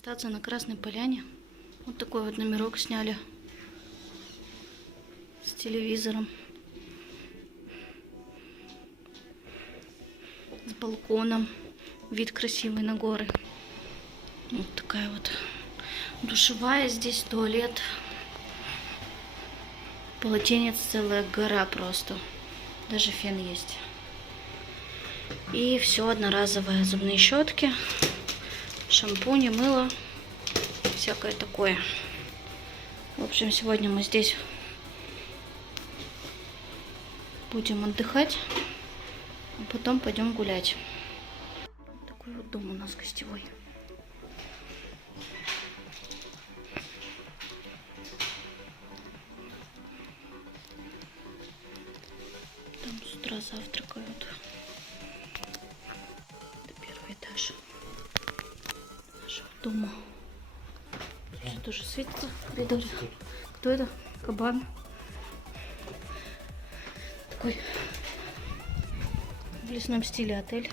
Остаться на Красной Поляне. Вот такой вот номерок сняли с телевизором, с балконом, вид красивый на горы. Вот такая вот душевая здесь, туалет, полотенец целая гора просто, даже фен есть. И все одноразовое: зубные щетки, шампуни, мыло, всякое такое. В общем, сегодня мы здесь будем отдыхать, а потом пойдем гулять. Такой вот дом у нас гостевой. Там с утра завтракают. Это первый этаж нашего дома. Здесь тоже светится в коридоре. Кто это? Кабан. Такой в лесном стиле отель.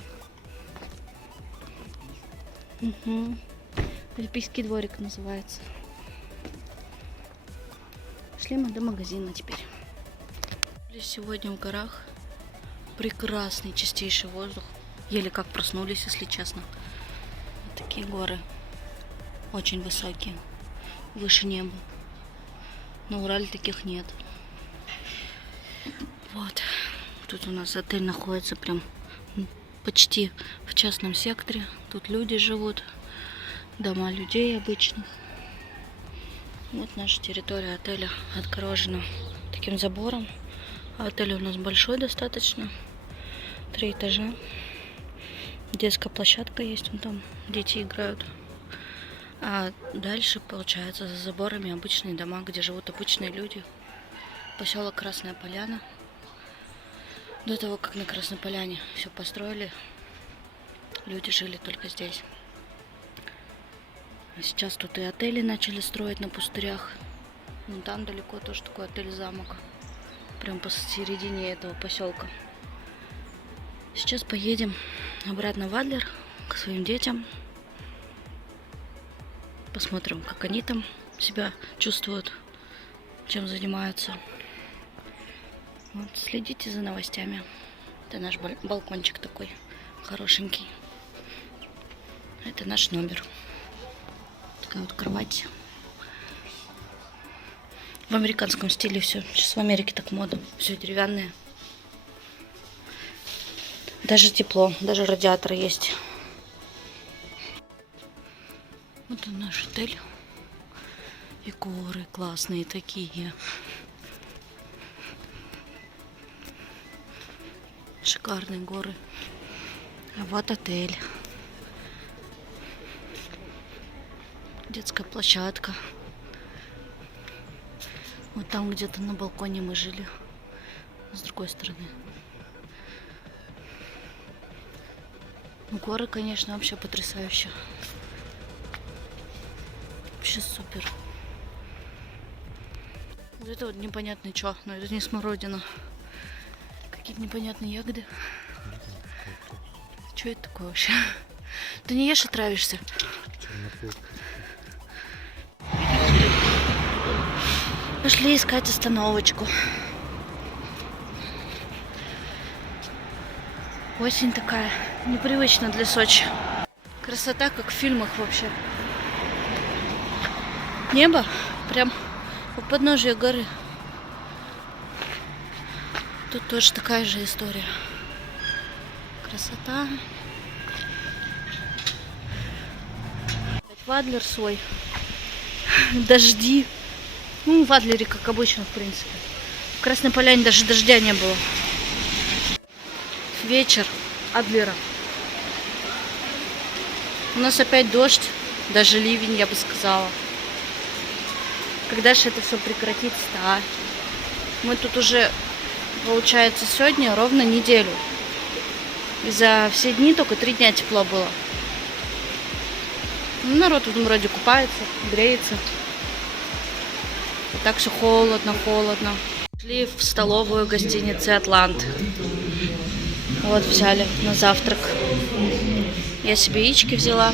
Угу. Альпийский дворик называется. Шли мы до магазина теперь. Сегодня в горах. Прекрасный, чистейший воздух. Еле как проснулись, если честно. Вот такие горы. Очень высокие. Выше неба. На Урале таких нет. Вот. Тут у нас отель находится прям почти в частном секторе. Тут люди живут. Дома людей обычных. Вот наша территория отеля отгорожена таким забором. А отель у нас большой достаточно. 3 этажа. Детская площадка есть. Вон там дети играют. А дальше, получается, за заборами обычные дома, где живут обычные люди. Поселок Красная Поляна. До того, как на Красной Поляне все построили, люди жили только здесь. А сейчас тут и отели начали строить на пустырях. Вон там далеко тоже такой отель-замок. Прям посередине этого поселка. Сейчас поедем обратно в Адлер к своим детям. Посмотрим, как они там себя чувствуют, чем занимаются. Вот, следите за новостями. Это наш балкончик такой хорошенький. Это наш номер. Такая вот кровать. В американском стиле все. Сейчас в Америке так мода. Все деревянное. Даже тепло. Даже радиатор есть. Вот он наш отель. И горы классные такие. Шикарные горы. А вот отель. Детская площадка. Вот там где-то на балконе мы жили. С другой стороны. Горы, конечно, вообще потрясающие. Вообще супер. Вот это вот непонятно что. Но это не смородина. Какие-то непонятные ягоды. Что это такое вообще? Ты не ешь и травишься. Пошли искать остановочку. Осень такая, непривычно для Сочи. Красота, как в фильмах вообще. Небо прям у подножия горы. Тут тоже такая же история. Красота. В Адлер свой. Дожди. Ну, в Адлере, как обычно, в принципе. В Красной Поляне даже дождя не было. Вечер Адлера. У нас опять дождь, даже ливень, я бы сказала. Когда же это все прекратится, а? Мы тут уже, получается, сегодня ровно неделю. И за все дни только 3 дня тепло было. Народ тут вроде купается, греется. И так все холодно. Шли в столовую гостиницы «Атлант». Вот, взяли на завтрак. Я себе яички взяла.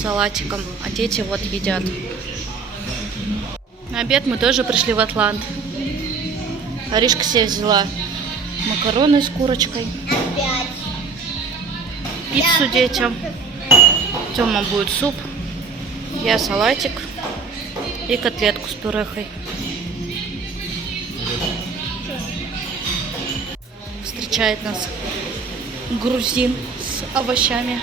с салатиком, а дети вот едят. На обед мы тоже пришли в Атлант. Аришка себе взяла макароны с курочкой, пиццу детям. Тёма будет суп, я салатик и котлетку с пюрехой. Встречает нас грузин с овощами.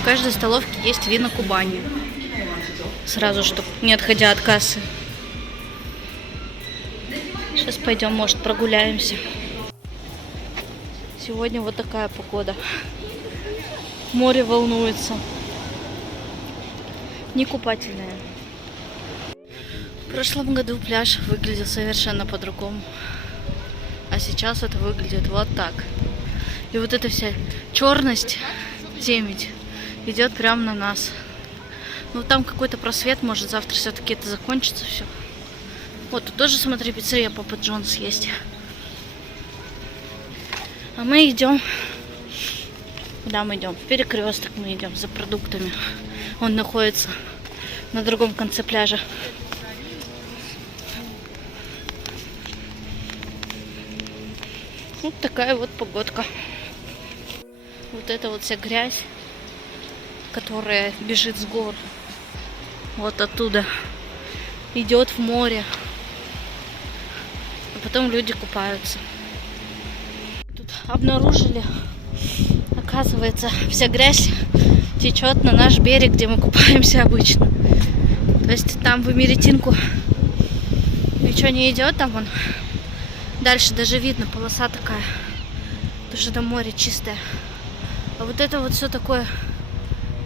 В каждой столовке есть вина Кубани. Сразу, чтобы не отходя от кассы. Сейчас пойдем, может, прогуляемся. Сегодня вот такая погода. Море волнуется. Не купательная. В прошлом году пляж выглядел совершенно по-другому. А сейчас это выглядит вот так. И вот эта вся черность, темень идет прямо на нас. Ну там какой-то просвет, может завтра все-таки это закончится все. Вот тут тоже, смотри, пиццерия Папа Джонс есть. А мы идем. Куда мы идем? В Перекресток мы идем за продуктами. Он находится на другом конце пляжа. Вот такая вот погодка. Вот это вот вся грязь, которая бежит с гор. Вот оттуда идет в море. А потом люди купаются. Тут обнаружили, оказывается, вся грязь течет на наш берег, где мы купаемся обычно. То есть там в Имеретинку ничего не идет, там вон дальше даже видно, полоса такая, потому что там море чистое. А вот это вот все такое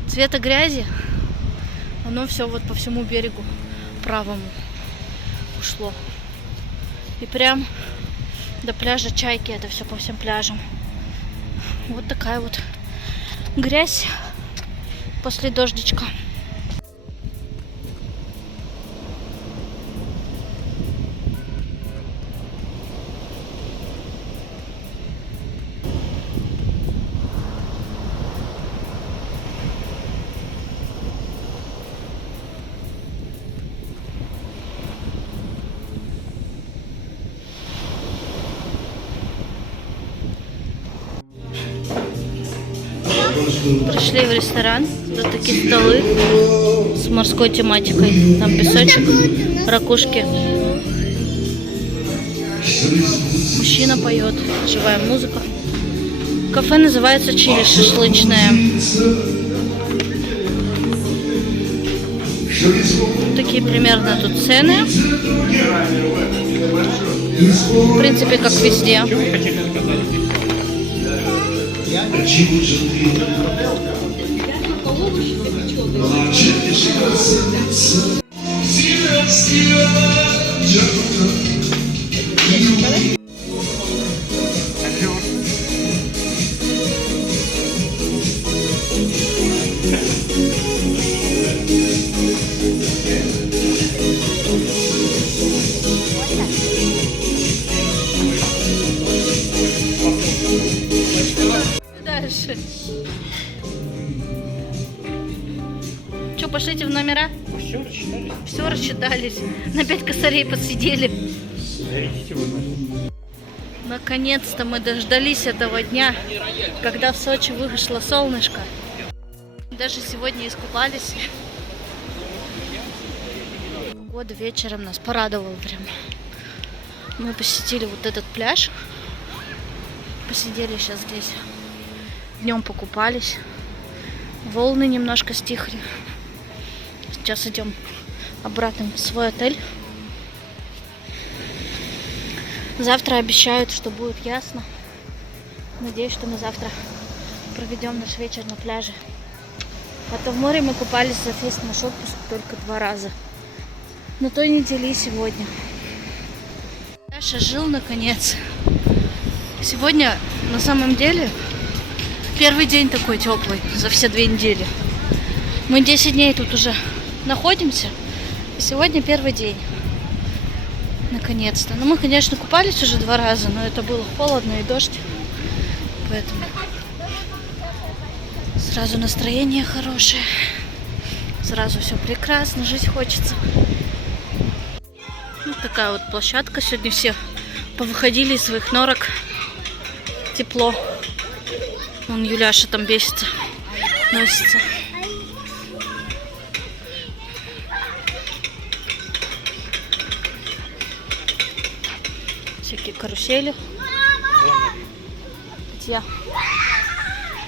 цвета грязи, оно все вот по всему берегу правому ушло. И прям до пляжа Чайки это все по всем пляжам. Вот такая вот грязь после дождичка. Пришли в ресторан, тут такие столы с морской тематикой. Там песочек, ракушки. Мужчина поет, живая музыка. Кафе называется Чили шашлычное. Такие примерно тут цены. В принципе, как везде. Дальше. Что, пошлите в номера? Все рассчитались. Все рассчитались. На 5 косарей посидели. Идите вы. Наконец-то мы дождались этого дня, когда в Сочи вышло солнышко. Даже сегодня искупались. Погода вечером нас порадовала прям. Мы посетили вот этот пляж. Посидели сейчас здесь. Днем покупались. Волны немножко стихли. Сейчас идем обратно в свой отель. Завтра обещают, что будет ясно. Надеюсь, что мы завтра проведем наш вечер на пляже. А то в море мы купались за весь наш отпуск только 2 раза. На той неделе и сегодня. Саша жил наконец. Сегодня на самом деле первый день такой теплый за все 2 недели. Мы 10 дней тут уже находимся. И сегодня первый день. Наконец-то. Ну, мы, конечно, купались уже 2 раза, но это было холодно и дождь. Поэтому Сразу настроение хорошее. Сразу все прекрасно, жить хочется. Вот такая вот площадка. Сегодня все повыходили из своих норок. Тепло. Вон Юляша там бесится, носится. Всякие карусели. Где?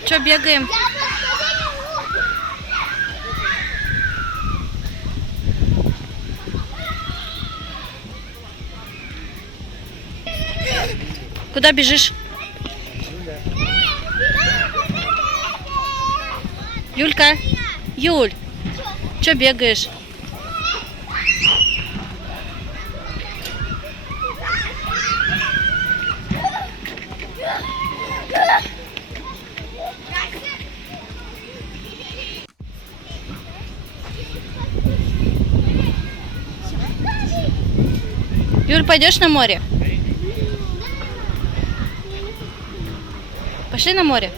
Че, бегаем? Куда бежишь? Юлька, Юль, че бегаешь? Юль, пойдешь на море? Пошли на море.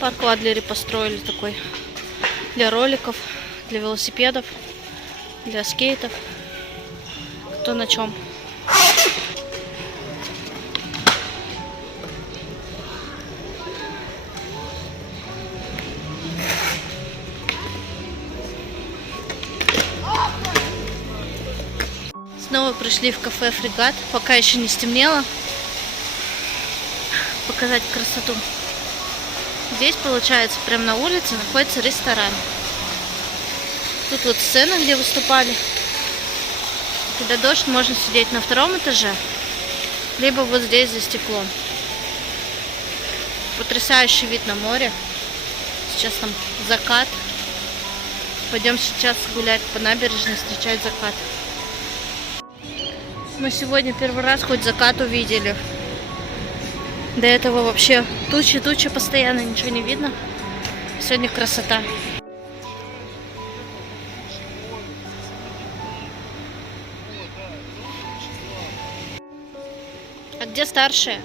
Парк в Адлере построили такой для роликов, для велосипедов, для скейтов. Кто на чем. Снова пришли в кафе «Фрегат», пока еще не стемнело. Показать красоту. Здесь, получается, прямо на улице находится ресторан. Тут вот сцена, где выступали. Когда дождь, можно сидеть на втором этаже, либо вот здесь за стеклом. Потрясающий вид на море. Сейчас там закат. Пойдем сейчас гулять по набережной, встречать закат. Мы сегодня первый раз хоть закат увидели. До этого вообще тучи постоянно, ничего не видно. Сегодня красота. А где старшие?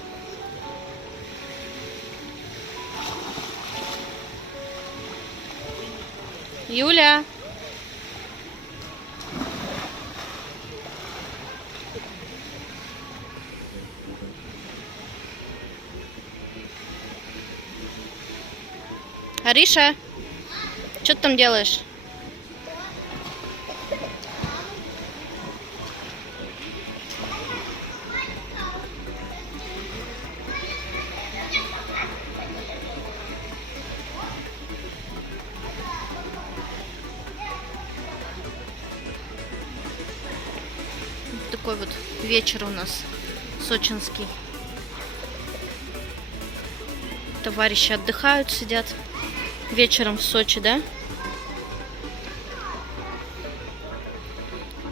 Юля. Ариша, что ты там делаешь? Такой вот вечер у нас сочинский. Товарищи отдыхают, сидят вечером в Сочи, да?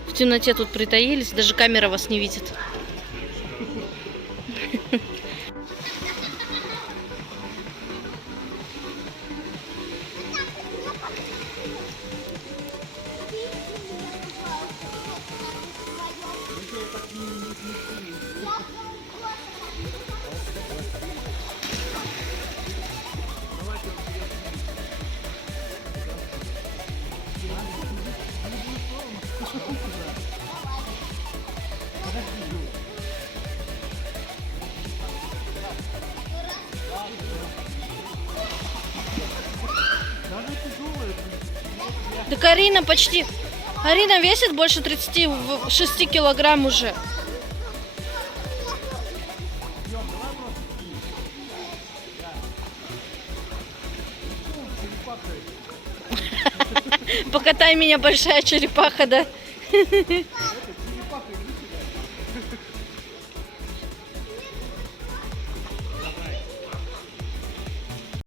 В темноте тут притаились, даже камера вас не видит. Да Карина почти... Арина весит больше 36 килограмм уже. Покатай меня, большая черепаха, да?